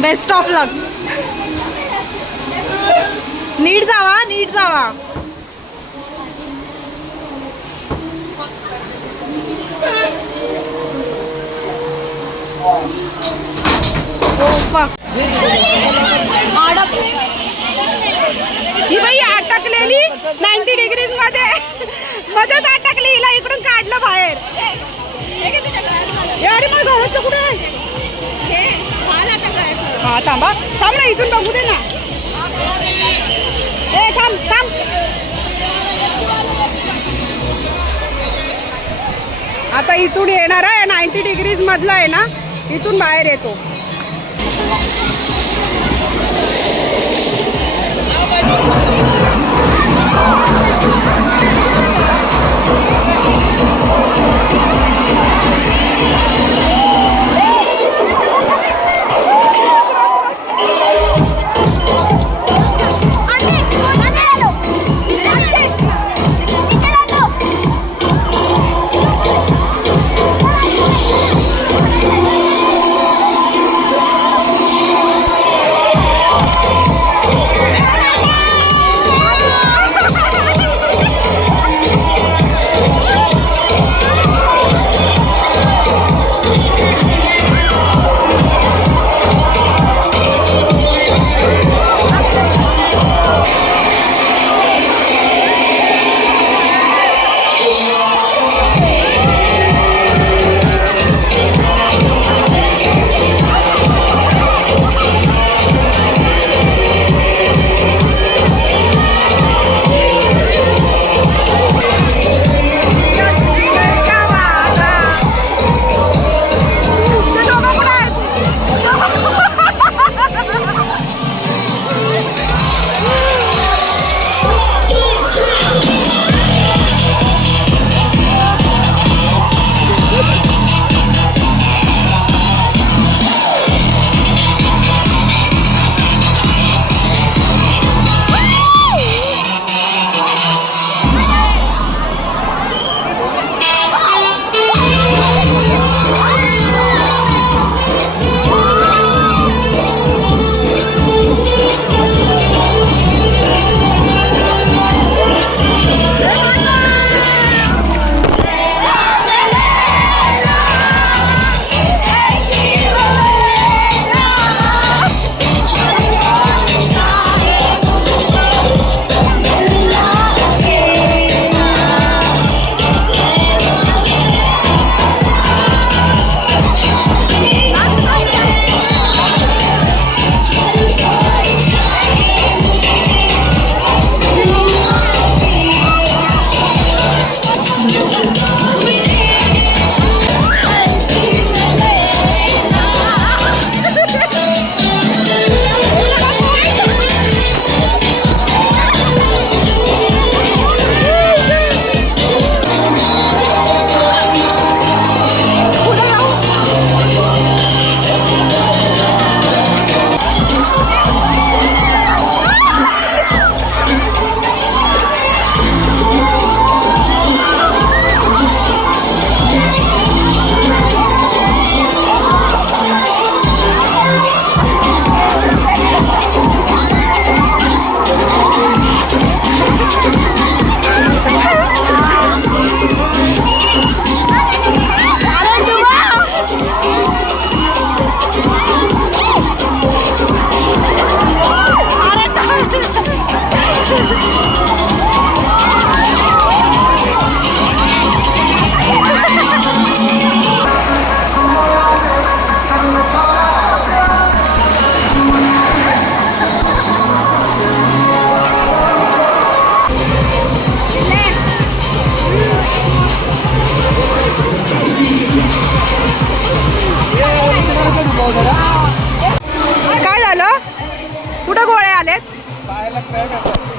Best of luck नीट जावा नीट जावा. Oh, ही बाई अटकलेली नाईन्टी डिग्रीजमध्ये. मध्येच अटकली हिला इकडून काढलं बाहेर. अरे मग घराचं कुठे आहे? हा थांबा थांब ना इथून बघू दे ना. ए थांब थांब. आता इथून येणार आहे नाईन्टी डिग्रीज मधला आहे ना इथून बाहेर येतो.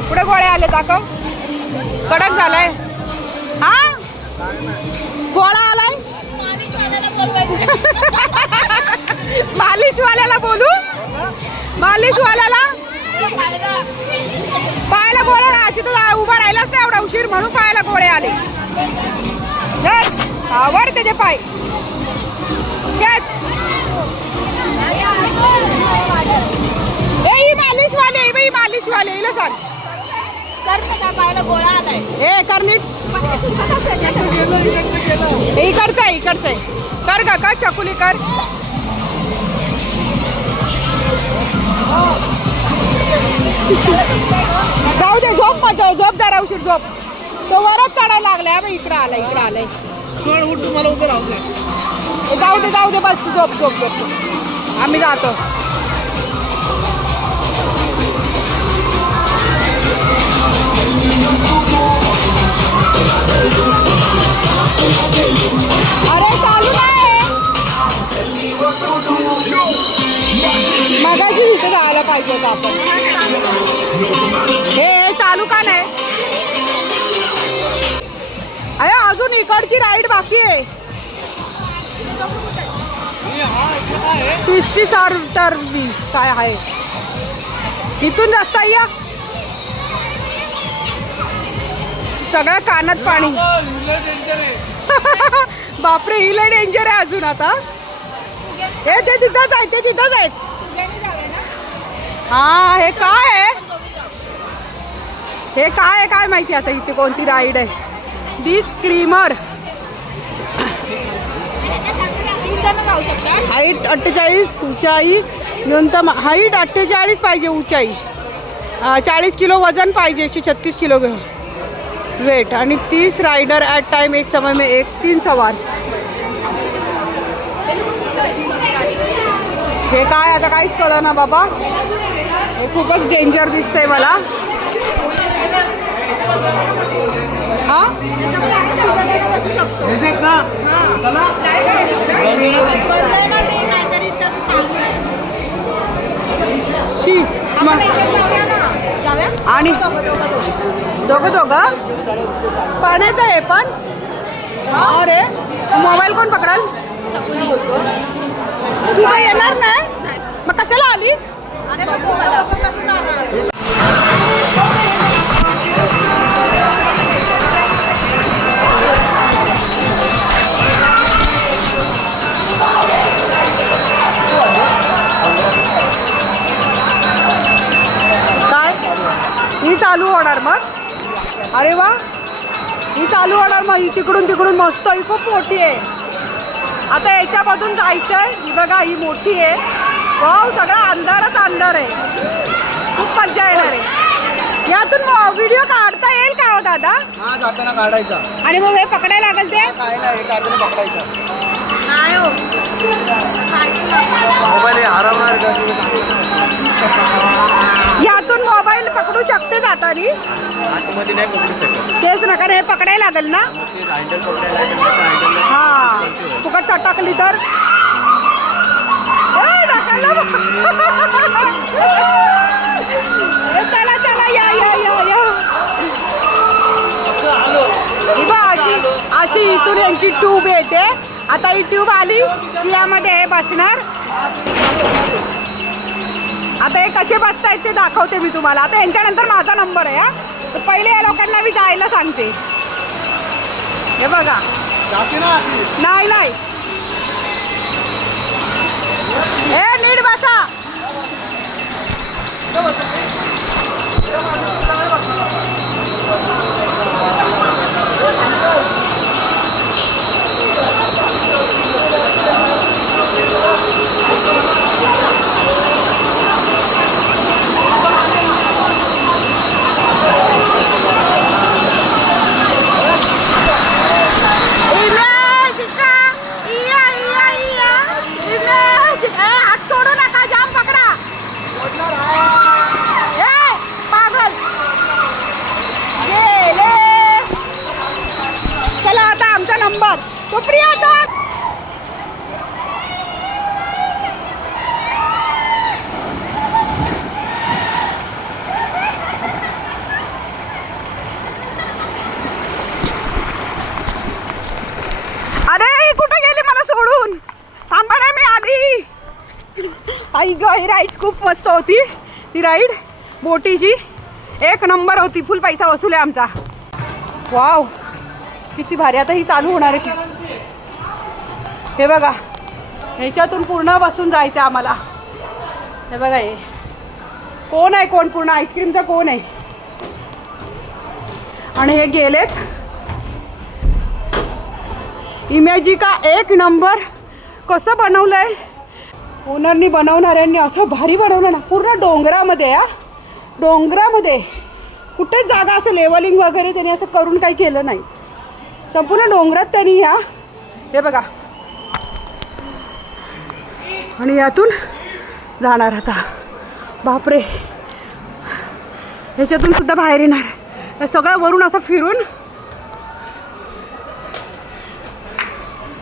पुढे गोळे आले दाखव. कडक झालाय. हा? गोळा आलाय? मालिशवाल्याला बोलू? मालिशवाल्याला? पायाला गोळे तिथं उभा राहिलाच नाही एवढा उशीर म्हणून पायाला गोळे आले. आवड त्याचे पाय. ए मालिशवाले बाई मालिशवाले इला सांग. गोळा आलाय. ए कर नीट. हे इकडचं आहे इकडचं आहे. कर का का चकुली कर. जाऊ दे झोप जाऊ झोप जरा उशीर झोप. तो वरच चढायला लागलाय बघ इकडं आलाय इकडं आलाय. सोड उठ तुम्हाला उभं राहू जाऊ दे जाऊ दे बस झोप झोप झोप. आम्ही जातो. अजून राईड बाकी आहे पिष्टी सार टरवी काय आहे? इथून जास्त या. सगळ्या कानात पाणी. बापरे ही लय डेंजर आहे अजून आता. हे ते तिथंच आहेत ते तिथंच आहेत. हा हे काय आहे? हे काय आहे काय माहिती आता इथे कोणती राईड आहे. दी स्क्रीमर तीन जण गाऊ शकतात हाईट अठ्ठेचाळीस उंचाई न्यूनतम हाईट अठ्ठेचाळीस पाहिजे उंचाई. चाळीस किलो वजन पाहिजे एकशे छत्तीस किलो वेट आणि तीस रायडर ॲट टाइम एक समय में म्हणजे एक तीन सवार. हे काय? आता काहीच कळलं ना बाबा. हे खूपच डेंजर दिसतंय मला. हां? शी आणि दोघं दोघं? पाण्याचं आहे पण. अरे मोबाईल कोण पकडाल? तू काय येणार नाही? मग कशाला आलीस? अरे चालू होणार मग? अरे वा. ही चालू होणार मग. ही तिकडून तिकडून मस्त. ही खूप मोठी आहे. आता याच्यामधून जायचंय. ही बघा ही मोठी आहे. वाव सगळा अंधारच अंधार आहे. खूप मजा येणार आहे. यातून व्हिडिओ काढता येईल का हो दादा? हा जाताना काढायचा. आणि मग हे पकडायला लागेल ते? काय नाही एक हाताने पकडायचा. नाही हो. मोबाईल हरवणार मोबाईल पकडू शकते जातानी आतमध्ये नाही पकडू शकत. तेच ना कारण हे पकडायला लागेल ना. ते हँडल पकडायला लागेल हा. फुकट टाकली तर. ए, ढकललं बघ. ए, चला चला या या या या. ही बघ, अशी अशी इथून यांची ट्यूब येते. आता ही ट्यूब आली की यामध्ये हे बसणार. आता हे कसे बसतायत ते दाखवते मी तुम्हाला. आता यांच्यानंतर माझा नंबर आहे हा. तर पहिले या लोकांना मी जायला सांगते. हे बघा. नाही नाही ए नीट बसा इमेज का इया इया इया इमेज ए हात सोडू नका जाम पकडा ए पागल गेले चला आता आमचा नंबर तो प्रियाचा अरे ही कुठे गेली मला सोडून थांबा ना मी आली आई ग ही राईड खूप मस्त होती. ती राईड बोटीची. एक नंबर होती फुल पैसा वसूल आहे आमचा. वाव किती भारी. आता ही चालू होणार आहे की हे बघा. ह्याच्यातून पूर्ण बसून जायचं आम्हाला. हे बघा हे. कोण आहे कोण? पूर्ण आईस्क्रीमचा कोण आहे? आणि हे गेलेत. इमेजिका एक नंबर कसं बनवलं आहे ओनरनी बनवणाऱ्यांनी असं भारी बनवलं ना पूर्ण डोंगरामध्ये या. डोंगरामध्ये. कुठेच जागा असं लेवलिंग वगैरे त्यांनी असं करून काही केलं नाही. संपूर्ण डोंगरात त्यांनी या. हे बघा. आणि यातून जाणार आता. बापरे. ह्याच्यातून सुद्धा बाहेर येणार. हे सगळं वरून असं फिरून.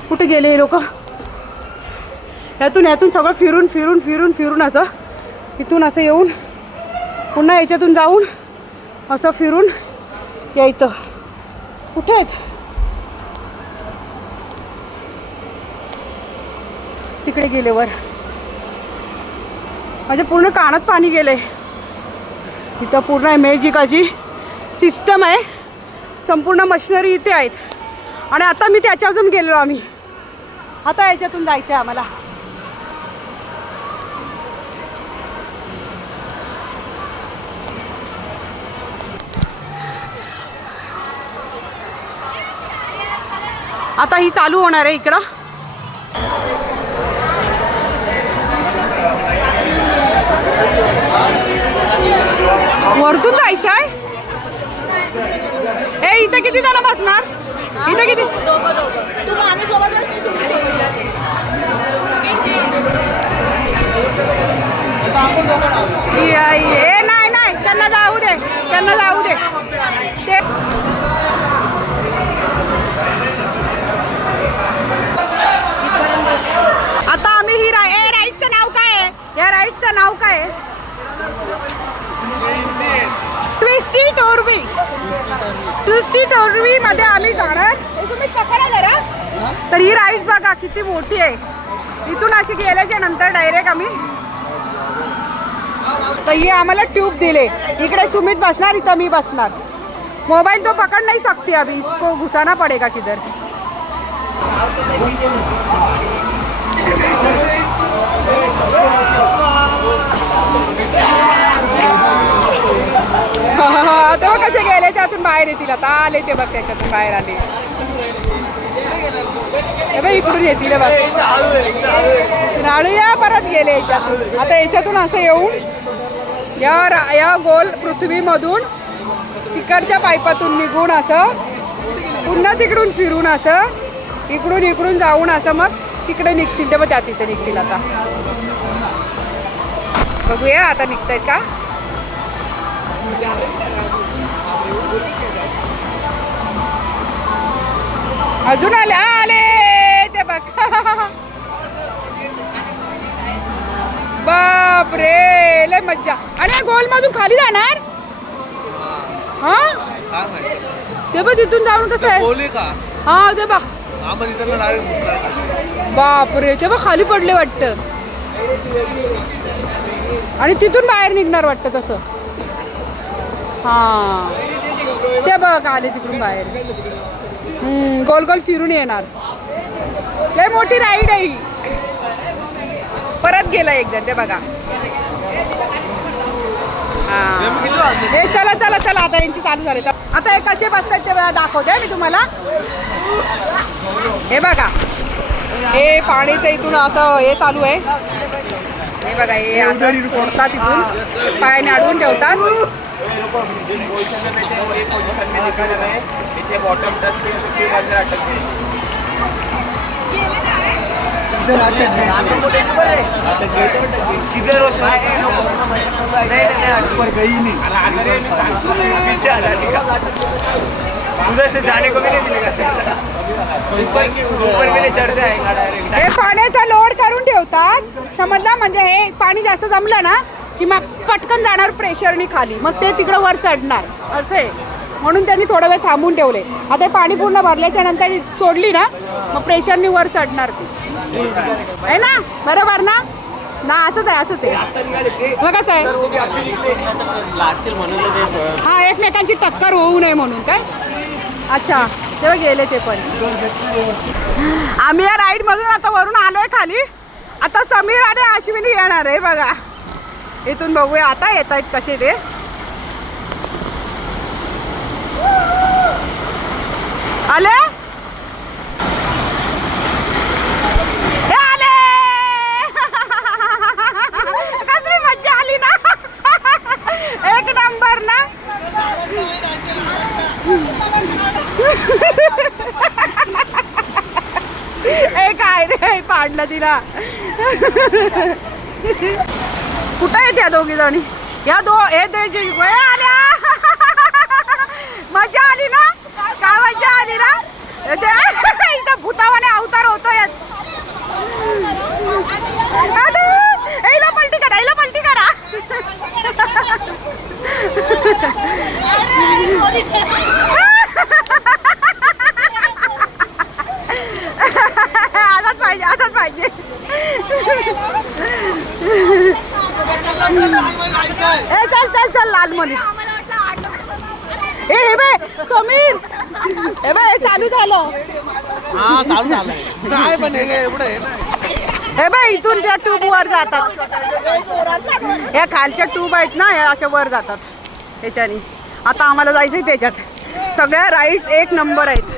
कुठे गेले हे लोक? ह्यातून यातून सगळं फिरून फिरून फिरून फिरून असं इथून असं येऊन पुन्हा याच्यातून जाऊन असं फिरून यायचं कुठे आहेत? तिकडे गेले वर माझ्या पूर्ण कानात पाणी गेले इथं पूर्ण मॅजिकाची सिस्टम आहे. संपूर्ण मशिनरी इथे आहेत. आणि आता मी त्याच्या अजून गेलेलो आम्ही. आता याच्यातून जायचं आहे आम्हाला. आता ही चालू होणार आहे इकडं. वरतून जायचं आहे? ए इथं किती जण बसणार? इथं किती? ए नाही नाही त्यांना जाऊ दे त्यांना जाऊ दे. ते या राईडचं नाव काय आहे? ट्विस्टी टोरवी. ट्विस्टी टोरवी मध्ये आम्ही जाणार. तुम्ही पकडा जरा. तर ही राईड बघा किती मोठी आहे. इथून अशी गेल्याच्यानंतर डायरेक्ट आम्ही तर हे आम्हाला ट्यूब दिले. इकडे सुमित बसणार इथं मी बसणार. मोबाईल तो पकड़ नाही सकती अभी इसको घुसाना पड़ेगा किधर. तो कसे गेले त्यातून बाहेर येतील? आता आले ते बघ त्याच्यातून बाहेर आले. बघ इकडून येतील बघ. राळूया परत गेले याच्यातून. आता याच्यातून असं येऊन या रा- या गोल पृथ्वीमधून तिकडच्या पाईपातून निघून असं पुन्हा तिकडून फिरून असं इकडून इकडून जाऊन असं मग तिकडे निघतील तेव्हा त्या तिथे निघतील आता. बघूया आता निघतायत का? अजून आले आले! ते बघ. बाप रे लय मज्जा. आणि गोल मधून खाली जाणार? हा? ते बघ तिथून जाऊन कसं आहे? हा ते बघ आपण इथं डायरेक्ट बाप रे ते बघ खाली पडले वाटतं. आणि तिथून बाहेर निघणार वाटतं तसं. हा. ते बघ आले तिकडून बाहेर. हम्म, गोल गोल फिरून येणार. लय मोठी राईड आहे ही. परत गेला एक जण ते बघा. हा. ए चला चला चला. आता यांची चालू झाली. आता हे कसे बसतात ते बघा दाखवते मी तुम्हाला. हे बघा. हे पाणीचं इथून असं हे चालू आहे. हे बघा हे असं सोडतात इथून. पायाने अडवून ठेवतात. बॉटम टच हे पाण्याचा लोड करून ठेवतात. समजला? म्हणजे हे पाणी जास्त जमलं ना की मग पटकन जाणार प्रेशरनी खाली. मग ते तिकडं वर चढणार. असे आहे. म्हणून त्यांनी थोडा वेळ थांबून ठेवले. आता पाणी पूर्ण भरल्याच्या नंतर सोडली ना मग प्रेशरनी वर चढणार ती. आहे ना? बरोबर ना? ना असंच आहे असंच आहे. मग कसं आहे? हा एकमेकांची टक्कर होऊ नये म्हणून काय? अच्छा तेव्हा गेले ते पण. आम्ही या राईड मधून आता वरून आलोय खाली. आता समीर आणि अश्विनी येणार आहे बघा. इथून बघूया आता येत आहेत कसे ते. आले हे आले कसली मज्जा आली ना एक नंबर ना ए काय रे पाडलं तिला कुठं आहेत या दोघी जणी या दो हे दे जे- आल्या मजा आली ना काय मजा आली ना ते- इथं भूतावाने अवतार होतो यात अरे, पलटी करा हिला पलटी करा पाहिजे आताच पाहिजे. ए चल चल चल लाल मध्ये ए हे बे समीर. हे बे हे चालू झालं. हा चालू झालंय काय पण हे एवढं आहे ना हे बे इथून त्या ट्यूब वर जातात. या खालच्या ट्यूब आहेत ना या अशा वर जातात. त्याच्यानी आता आम्हाला जायचंय त्याच्यात. सगळ्या राईड्स एक नंबर आहेत.